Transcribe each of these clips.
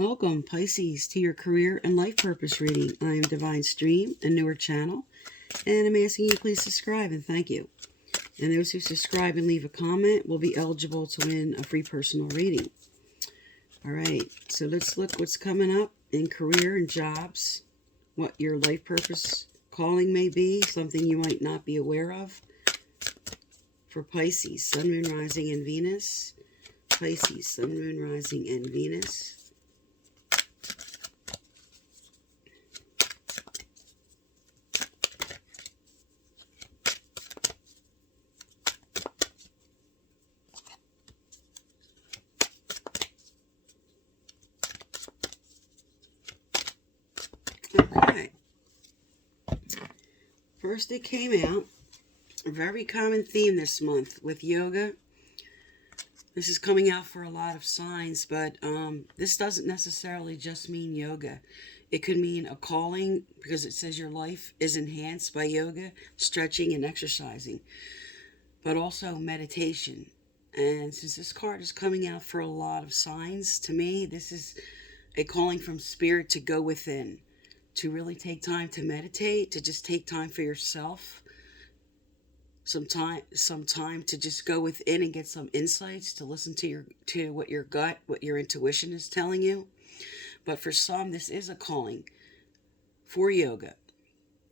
Welcome, Pisces, to your career and life purpose reading. I am Divine Stream, a newer channel, and I'm asking you to please subscribe and thank you. And those who subscribe and leave a comment will be eligible to win a free personal reading. All right, so let's look what's coming up in career and jobs, what your life purpose calling may be, something you might not be aware of. For Pisces, Sun, Moon, Rising, and Venus. Pisces, Sun, Moon, Rising, and Venus. Okay. First, it came out, a very common theme this month with yoga. This is coming out for a lot of signs, but this doesn't necessarily just mean yoga. It could mean a calling, because it says your life is enhanced by yoga, stretching, and exercising, but also meditation. And since this card is coming out for a lot of signs, to me, this is a calling from spirit to go within, to really take time to meditate, to just take time for yourself, some time to just go within and get some insights, to listen to what your gut, what your intuition is telling you. But for some, this is a calling for yoga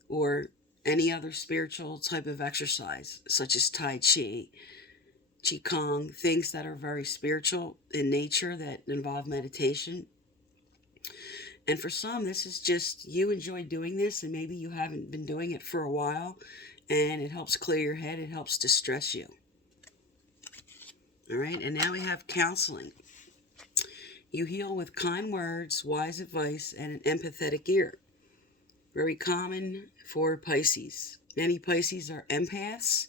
or any other spiritual type of exercise, such as Tai Chi, Qigong, things that are very spiritual in nature that involve meditation. And for some, this is just you enjoy doing this, and maybe you haven't been doing it for a while, and it helps clear your head. It helps distress you. All right, and now we have counseling. You heal with kind words, wise advice, and an empathetic ear. Very common for Pisces. Many Pisces are empaths,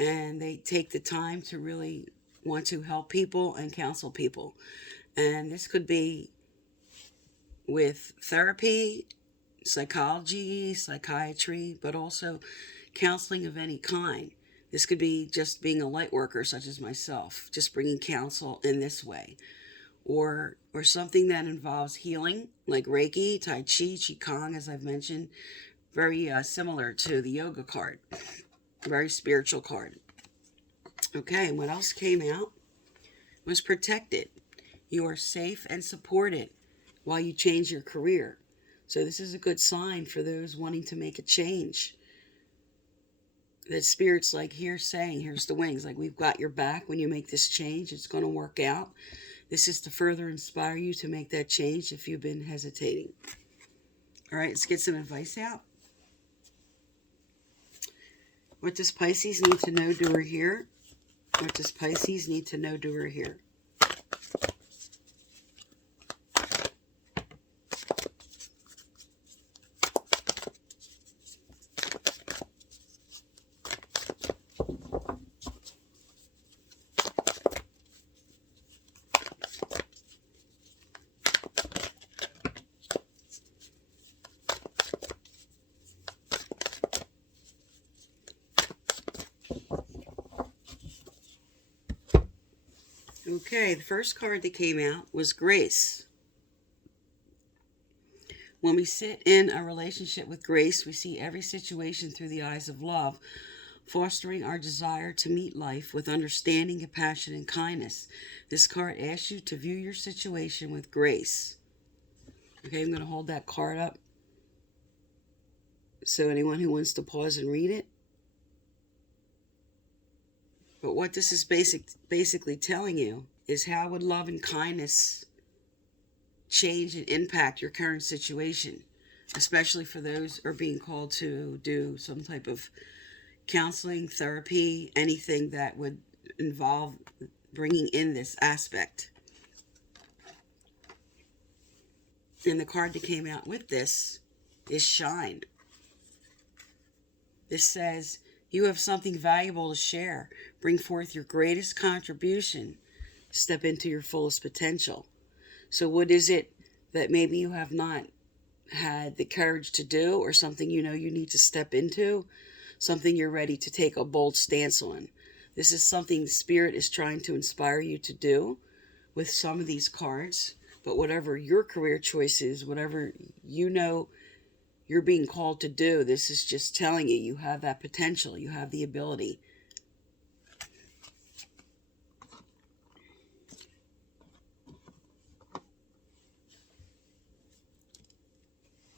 and they take the time to really want to help people and counsel people. And this could be with therapy, psychology, psychiatry, but also counseling of any kind. This could be just being a light worker, such as myself, just bringing counsel in this way. Or something that involves healing, like Reiki, Tai Chi, Qigong, as I've mentioned, very similar to the yoga card, very spiritual card. Okay, and what else came out was protected. You are safe and supported while you change your career. So this is a good sign for those wanting to make a change. That spirit's like here saying, here's the wings, like we've got your back when you make this change. It's going to work out. This is to further inspire you to make that change if you've been hesitating. All right, let's get some advice out. What does Pisces need to know, do, or hear? What does Pisces need to know, do, or hear? Okay, the first card that came out was Grace. When we sit in a relationship with grace, we see every situation through the eyes of love, fostering our desire to meet life with understanding, compassion, and kindness. This card asks you to view your situation with grace. Okay, I'm going to hold that card up so anyone who wants to pause and read it. But what this is basically telling you is how would love and kindness change and impact your current situation, especially for those who are being called to do some type of counseling, therapy, anything that would involve bringing in this aspect. And the card that came out with this is Shine. This says, you have something valuable to share. Bring forth your greatest contribution. Step into your fullest potential. So what is it that maybe you have not had the courage to do, or something you know you need to step into, something you're ready to take a bold stance on? This is something the Spirit is trying to inspire you to do with some of these cards. But whatever your career choice is, whatever you know you're being called to do, this is just telling you you have that potential, you have the ability.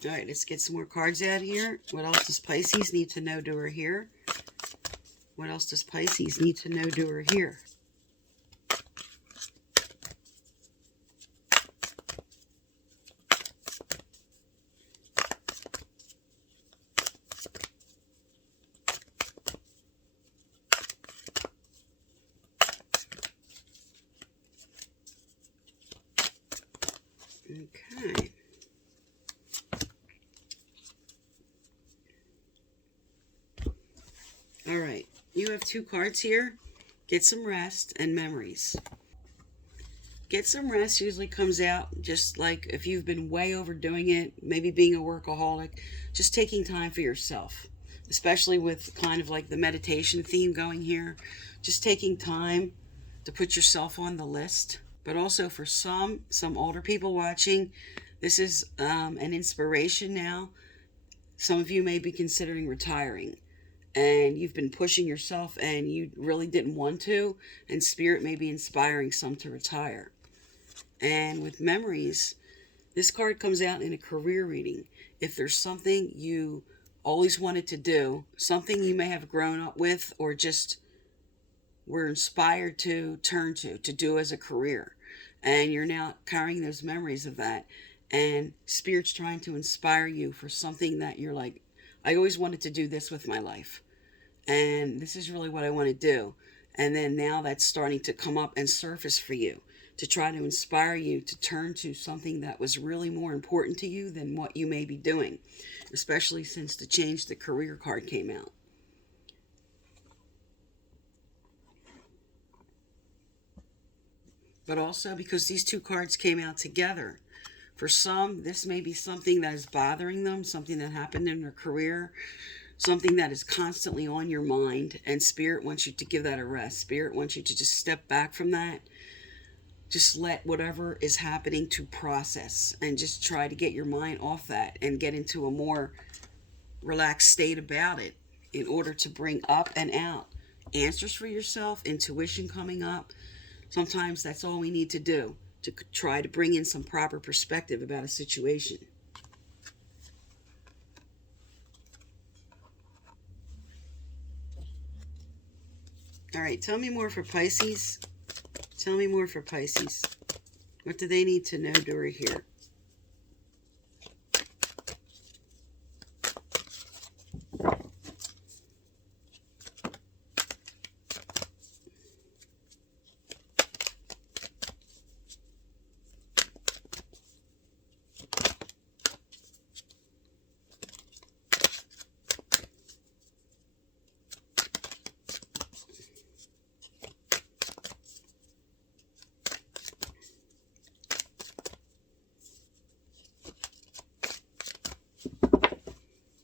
All right, let's get some more cards out here. What else does Pisces need to know, do, or hear? What else does Pisces need to know, do, or hear? Okay. All right. You have 2 cards here. Get some rest and memories. Get some rest usually comes out just like if you've been way overdoing it, maybe being a workaholic, just taking time for yourself, especially with kind of like the meditation theme going here. Just taking time to put yourself on the list. But also for some older people watching, this is an inspiration now. Some of you may be considering retiring, and you've been pushing yourself and you really didn't want to, and Spirit may be inspiring some to retire. And with memories, this card comes out in a career reading. If there's something you always wanted to do, something you may have grown up with or just were inspired to turn to do as a career, and you're now carrying those memories of that, and Spirit's trying to inspire you for something that you're like, I always wanted to do this with my life, and this is really what I want to do. And then now that's starting to come up and surface for you to try to inspire you to turn to something that was really more important to you than what you may be doing, especially since the Change the Career card came out. But also because these 2 cards came out together. For some, this may be something that is bothering them, something that happened in their career, something that is constantly on your mind, and Spirit wants you to give that a rest. Spirit wants you to just step back from that. Just let whatever is happening to process, and just try to get your mind off that and get into a more relaxed state about it in order to bring up and out answers for yourself, intuition coming up. Sometimes that's all we need to do to try to bring in some proper perspective about a situation. All right, tell me more for Pisces. Tell me more for Pisces. What do they need to know, do, or hear?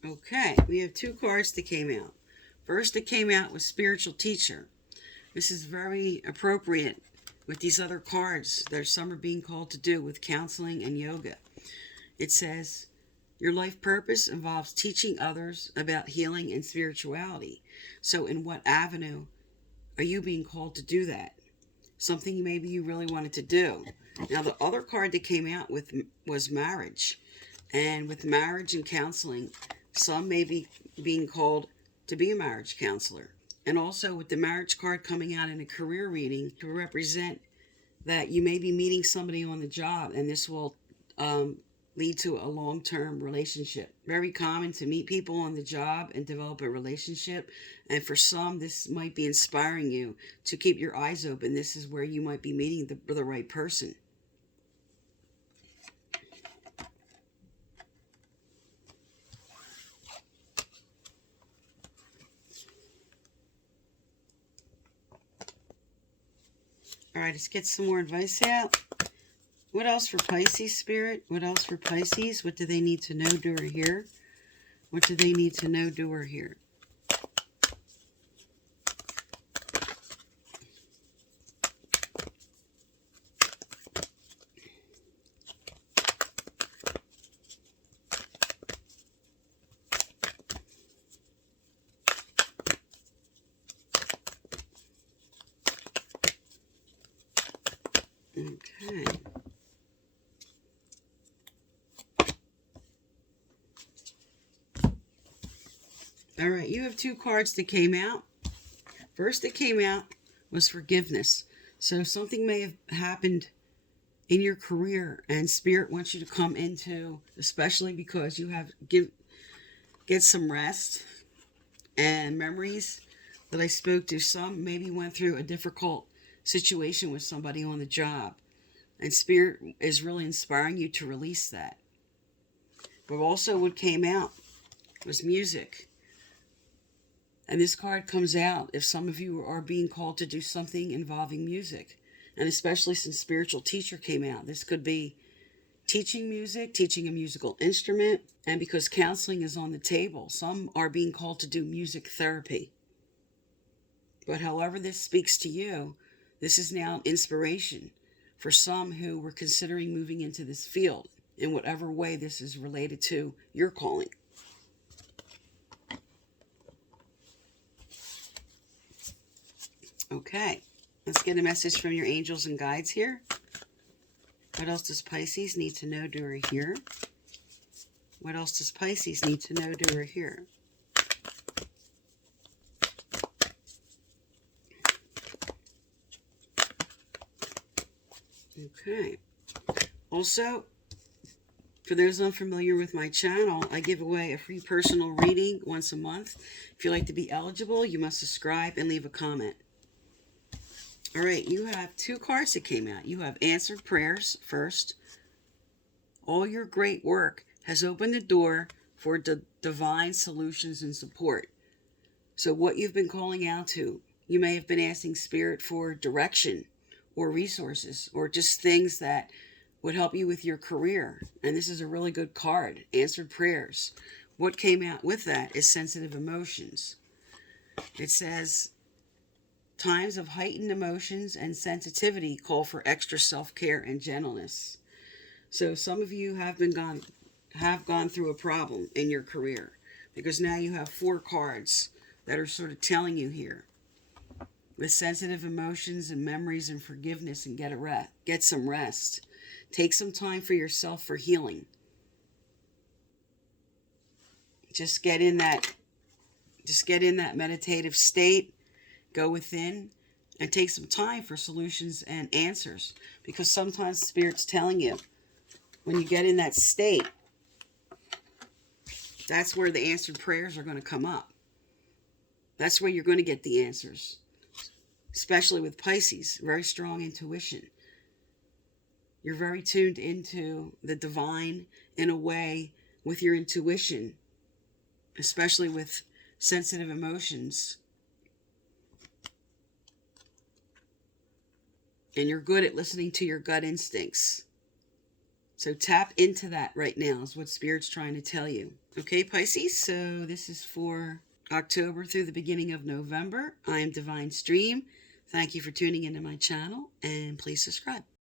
Okay, we have 2 cards that came out. First, it came out with Spiritual Teacher. This is very appropriate with these other cards that some are being called to do with counseling and yoga. It says, your life purpose involves teaching others about healing and spirituality. So in what avenue are you being called to do that? Something maybe you really wanted to do. Now, the other card that came out with was marriage. And with marriage and counseling, some may be being called to be a marriage counselor. And also with the marriage card coming out in a career reading to represent that you may be meeting somebody on the job, and this will lead to a long-term relationship. Very common to meet people on the job and develop a relationship. And for some, this might be inspiring you to keep your eyes open. This is where you might be meeting the right person. All right, let's get some more advice out. What else for Pisces, Spirit? What else for Pisces? What do they need to know, do, or hear? What do they need to know, do, or hear? All right, you have two cards that came out. First that came out was forgiveness. So something may have happened in your career, and Spirit wants you to come into, especially because you have get some rest and memories that I spoke to. Some maybe went through a difficult situation with somebody on the job, and Spirit is really inspiring you to release that. But also what came out was music. And this card comes out if some of you are being called to do something involving music. And especially since spiritual teacher came out, this could be teaching music, teaching a musical instrument. And because counseling is on the table, some are being called to do music therapy. But however this speaks to you, this is now an inspiration for some who were considering moving into this field in whatever way this is related to your calling. Okay, let's get a message from your angels and guides here. What else does Pisces need to know to her here? What else does Pisces need to know to her here? Okay. Also, for those unfamiliar with my channel, I give away a free personal reading once a month. If you'd like to be eligible, you must subscribe and leave a comment. All right, you have two cards that came out. You have answered prayers first. All your great work has opened the door for divine solutions and support. So what you've been calling out to, you may have been asking Spirit for direction or resources or just things that would help you with your career. And this is a really good card, answered prayers. What came out with that is sensitive emotions. It says, times of heightened emotions and sensitivity call for extra self-care and gentleness. So some of you have gone through a problem in your career, because now you have 4 cards that are sort of telling you here, with sensitive emotions and memories and forgiveness, and get some rest. Take some time for yourself for healing. Just get in that meditative state. Go within and take some time for solutions and answers, because sometimes Spirit's telling you when you get in that state, that's where the answered prayers are going to come up. That's where you're going to get the answers, especially with Pisces, very strong intuition. You're very tuned into the divine in a way with your intuition, especially with sensitive emotions. And you're good at listening to your gut instincts. So tap into that right now is what Spirit's trying to tell you. Okay, Pisces, so this is for October through the beginning of November. I am Divine Stream. Thank you for tuning into my channel, and please subscribe.